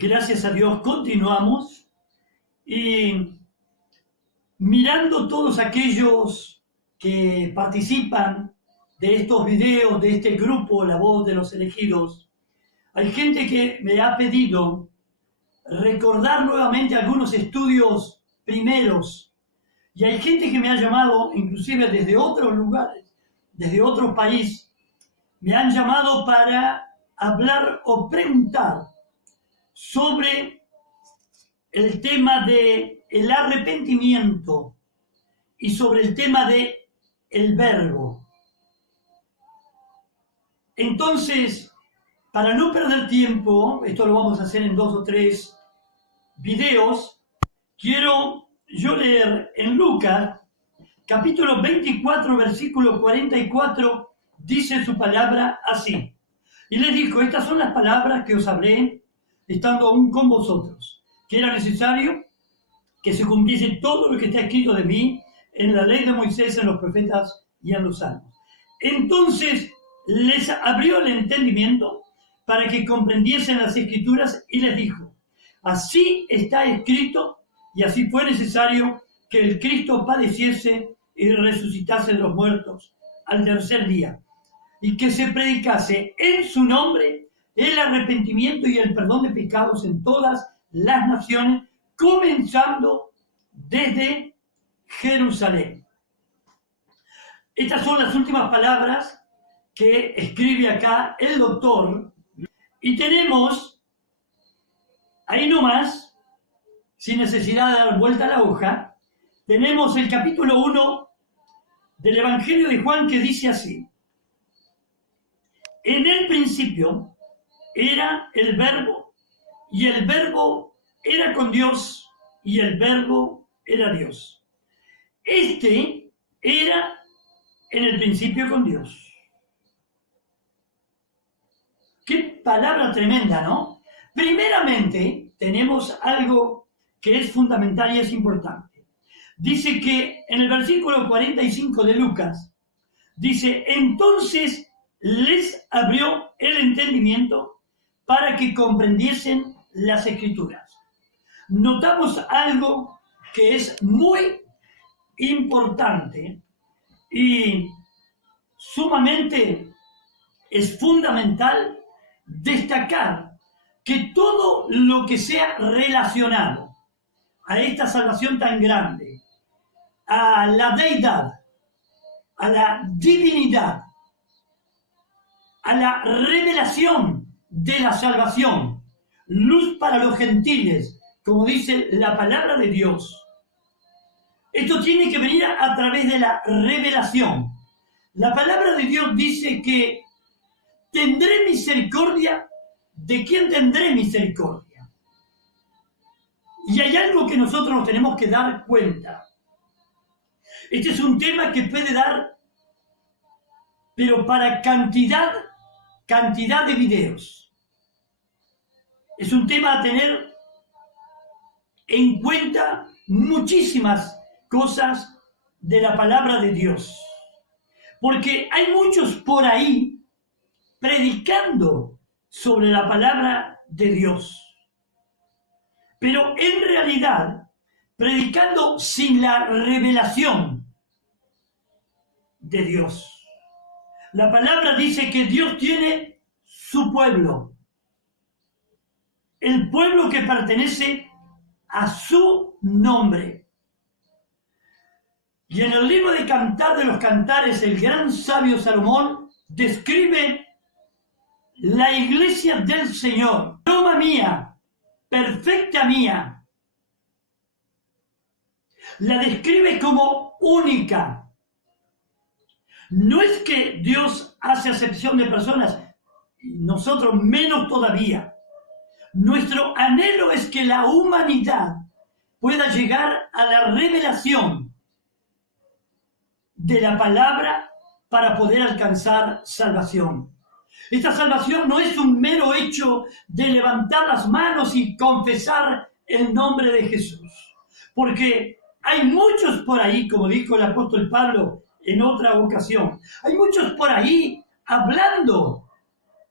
Gracias a Dios continuamos y mirando todos aquellos que participan de estos videos, de este grupo, La Voz de los Elegidos, hay gente que me ha pedido recordar nuevamente algunos estudios primeros y hay gente que me ha llamado, inclusive desde otros lugares, desde otro país, me han llamado para hablar o preguntar sobre el tema del arrepentimiento y sobre el tema del verbo. Entonces, para no perder tiempo, esto lo vamos a hacer en 2 o 3 videos, quiero yo leer en Lucas, capítulo 24, versículo 44, dice su palabra así. Y les dijo, estas son las palabras que os hablé estando aún con vosotros, que era necesario que se cumpliese todo lo que está escrito de mí en la ley de Moisés, en los profetas y en los salmos. Entonces les abrió el entendimiento para que comprendiesen las escrituras y les dijo, así está escrito y así fue necesario que el Cristo padeciese y resucitase de los muertos al tercer día, y que se predicase en su nombre el arrepentimiento y el perdón de pecados en todas las naciones, comenzando desde Jerusalén. Estas son las últimas palabras que escribe acá el doctor, y tenemos ahí nomás, sin necesidad de dar vuelta a la hoja, tenemos el capítulo 1 del Evangelio de Juan que dice así. En el principio era el verbo, y el verbo era con Dios, y el verbo era Dios. Este era en el principio con Dios. Qué palabra tremenda, ¿no? Primeramente, tenemos algo que es fundamental y es importante. Dice que en el versículo 45 de Lucas, dice, entonces les abrió el entendimiento para que comprendiesen las escrituras. Notamos algo que es muy importante y sumamente es fundamental destacar que todo lo que sea relacionado a esta salvación tan grande, a la deidad, a la divinidad, a la revelación de la salvación, luz para los gentiles, como dice la palabra de Dios. Esto tiene que venir a través de la revelación. La palabra de Dios dice que tendré misericordia de quien tendré misericordia. Y hay algo que nosotros nos tenemos que dar cuenta. Este es un tema que puede dar, pero para cantidad de videos. Es un tema a tener en cuenta muchísimas cosas de la palabra de Dios. Porque hay muchos por ahí predicando sobre la palabra de Dios. Pero en realidad, predicando sin la revelación de Dios. La palabra dice que Dios tiene su pueblo. El pueblo que pertenece a su nombre. Y en el libro de Cantar de los Cantares, el gran sabio Salomón describe la iglesia del Señor, paloma mía, perfecta mía. La describe como única. No es que Dios hace acepción de personas, nosotros menos todavía. Nuestro anhelo es que la humanidad pueda llegar a la revelación de la palabra para poder alcanzar salvación. Esta salvación no es un mero hecho de levantar las manos y confesar el nombre de Jesús. Porque hay muchos por ahí, como dijo el apóstol Pablo en otra ocasión, hay muchos por ahí hablando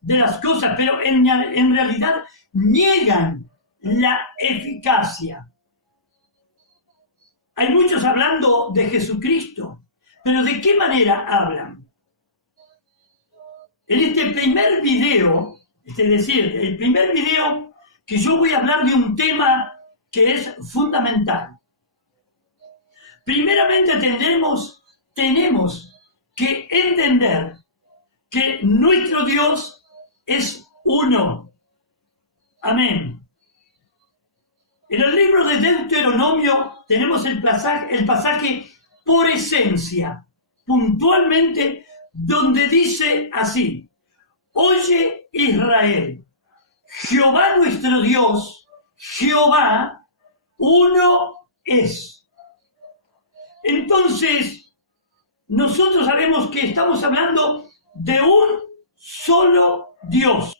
de las cosas, pero en realidad niegan la eficacia. Hay muchos hablando de Jesucristo, pero ¿de qué manera hablan? En este primer video, es decir, el primer video que yo voy a hablar de un tema que es fundamental. Primeramente tenemos que entender que nuestro Dios es uno. Amén. En el libro de Deuteronomio tenemos el pasaje por esencia, puntualmente, donde dice así: Oye Israel, Jehová nuestro Dios, Jehová uno es. Entonces, nosotros sabemos que estamos hablando de un solo Dios.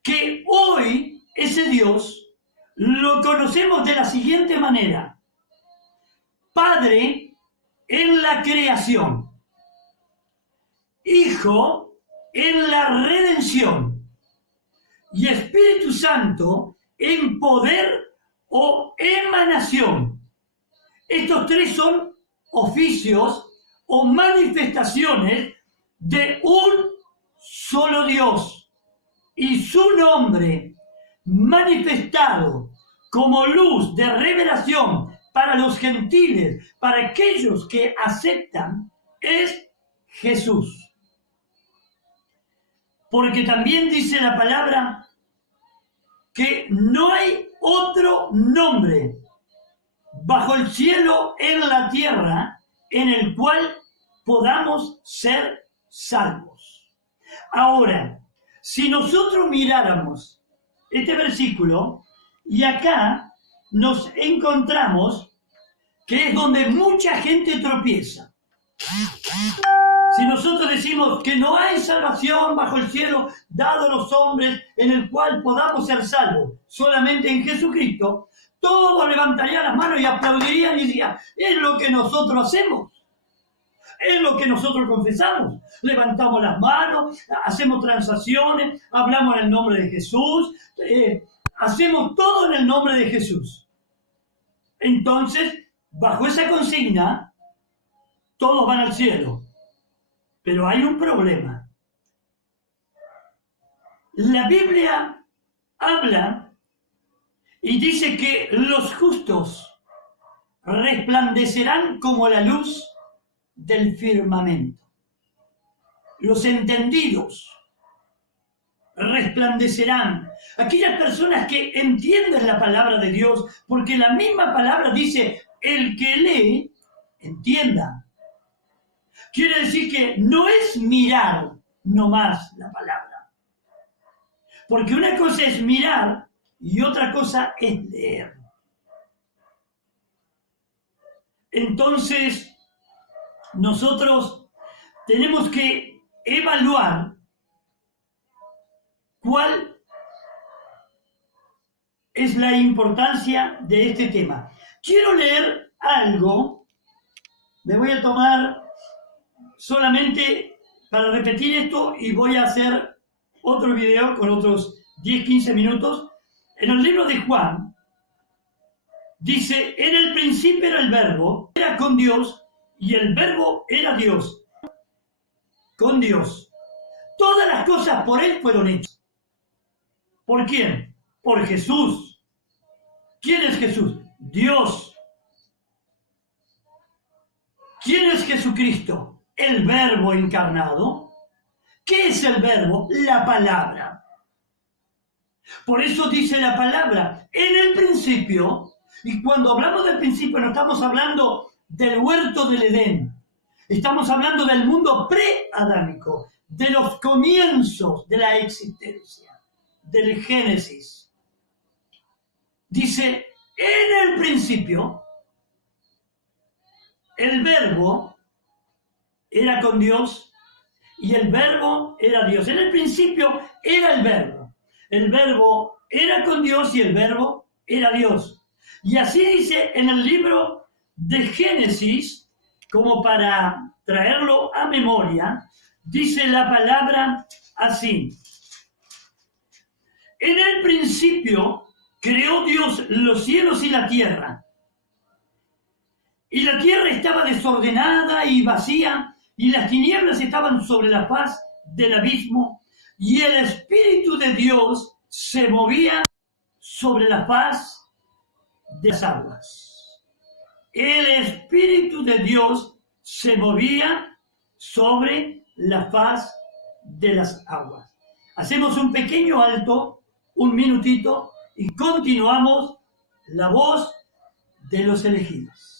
Que hoy ese Dios lo conocemos de la siguiente manera: Padre en la creación, Hijo en la redención y Espíritu Santo en poder o emanación. Estos tres son oficios o manifestaciones de un solo Dios. Y su nombre manifestado como luz de revelación para los gentiles, para aquellos que aceptan, es Jesús. Porque también dice la palabra que no hay otro nombre bajo el cielo en la tierra en el cual podamos ser salvos. Ahora, si nosotros miráramos este versículo, y acá nos encontramos que es donde mucha gente tropieza. Si nosotros decimos que no hay salvación bajo el cielo dado a los hombres en el cual podamos ser salvos, solamente en Jesucristo, todos levantarían las manos y aplaudirían y dirían: es lo que nosotros hacemos. Es lo que nosotros confesamos. Levantamos las manos, hacemos transacciones, hablamos en el nombre de Jesús, hacemos todo en el nombre de Jesús. Entonces, bajo esa consigna, todos van al cielo. Pero hay un problema. La Biblia habla y dice que los justos resplandecerán como la luz del firmamento. Los entendidos resplandecerán. Aquellas personas que entienden la palabra de Dios, porque la misma palabra dice: el que lee, entienda. Quiere decir que no es mirar nomás la palabra. Porque una cosa es mirar y otra cosa es leer. Entonces, nosotros tenemos que evaluar cuál es la importancia de este tema. Quiero leer algo, me voy a tomar solamente para repetir esto y voy a hacer otro video con otros 10-15 minutos. En el libro de Juan dice: en el principio era el Verbo, era con Dios, y el Verbo era Dios. Con Dios. Todas las cosas por Él fueron hechas. ¿Por quién? Por Jesús. ¿Quién es Jesús? Dios. ¿Quién es Jesucristo? El Verbo encarnado. ¿Qué es el Verbo? La palabra. Por eso dice la palabra: en el principio. Y cuando hablamos del principio no estamos hablando del huerto del Edén. Estamos hablando del mundo pre-adámico, de los comienzos de la existencia, del Génesis. Dice: en el principio, el Verbo era con Dios y el Verbo era Dios. En el principio era el Verbo. El Verbo era con Dios y el Verbo era Dios. Y así dice en el libro de Génesis, como para traerlo a memoria, dice la palabra así: En el principio creó Dios los cielos y la tierra. Y la tierra estaba desordenada y vacía, y las tinieblas estaban sobre la faz del abismo, y el Espíritu de Dios se movía sobre la faz de las aguas. El Espíritu de Dios se movía sobre la faz de las aguas. Hacemos un pequeño alto, un minutito, y continuamos la voz de los elegidos.